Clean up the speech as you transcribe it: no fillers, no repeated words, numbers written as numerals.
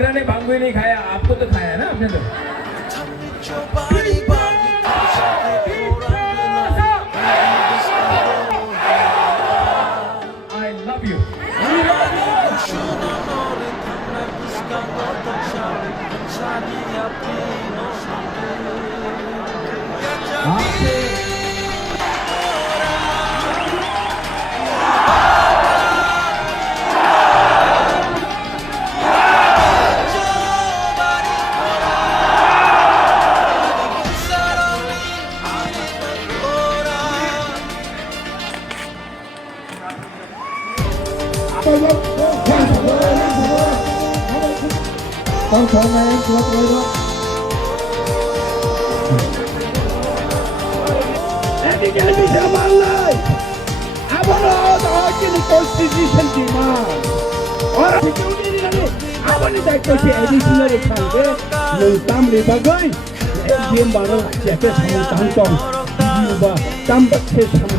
आगरा ने भांग भी नहीं खाया, आपको तो खाया है ना आपने तो। I love you. Con số này em thuộc rồi đó. Em đi sẽ mang lại. 아버로 나와지는 constitution 지만. 어라 시중이라는 아버지 될 것이 에디셔널을 타는데 눈땀 리바거이. 엔진 바로 제게 상당동. 이유가 땀밭에